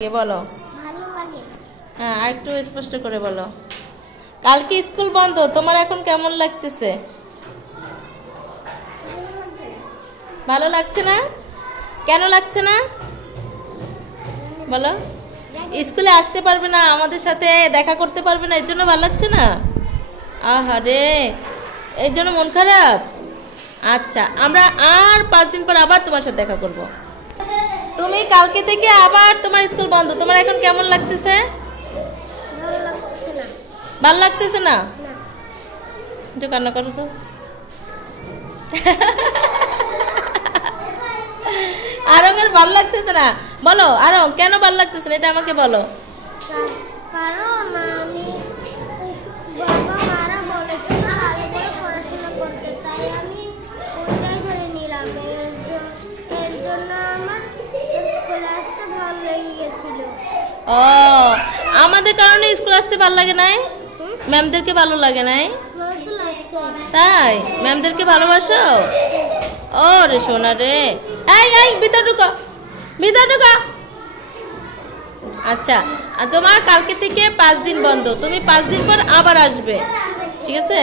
বলো ভালো লাগে। হ্যাঁ আর একটু স্পষ্ট করে বলো। কালকে স্কুল বন্ধ, তোমার এখন কেমন লাগতেছে? ভালো লাগছে না? কেন লাগছে না বলো? স্কুলে আসতে পারবে না, আমাদের সাথে দেখা করতে পারবে না, এর জন্য ভালো লাগছে না? আহারে, এর জন্য মন খারাপ। আচ্ছা, আমরা আর 5 দিন পর আবার তোমার সাথে দেখা করব। তুমি কালকে থেকে আবার তোমার স্কুল বন্ধ, তোমার এখন কেমন লাগতেছে? ভালো লাগতেছে না? একটু কান্না করো তো। আরঙের ভালো লাগতেছে না? বলো আরং, কেন ভালো লাগতেছে না এটা আমাকে বলো। কারণ আমি বাবা মারা বলেছিল ভালো করে পড়াশোনা করতে, তাই আমি ওইটাই ধরে নিলাম। এর জন্য আমার স্কুলে আসতে ভালো লেগে গেছিল। ও, আমাদের কারণে স্কুল আসতে ভালো লাগে নাই? ম্যামদেরকে ভালো লাগে নাই? তাই ম্যামদেরকে ভালোবাসো? ও রে সোনা রে, এই এই ভিতর ঢুকো, ভিতর ঢুকো। আচ্ছা, আর তোমার কালকে থেকে 5 দিন বন্ধ, তুমি 5 দিন পর আবার আসবে, ঠিক আছে?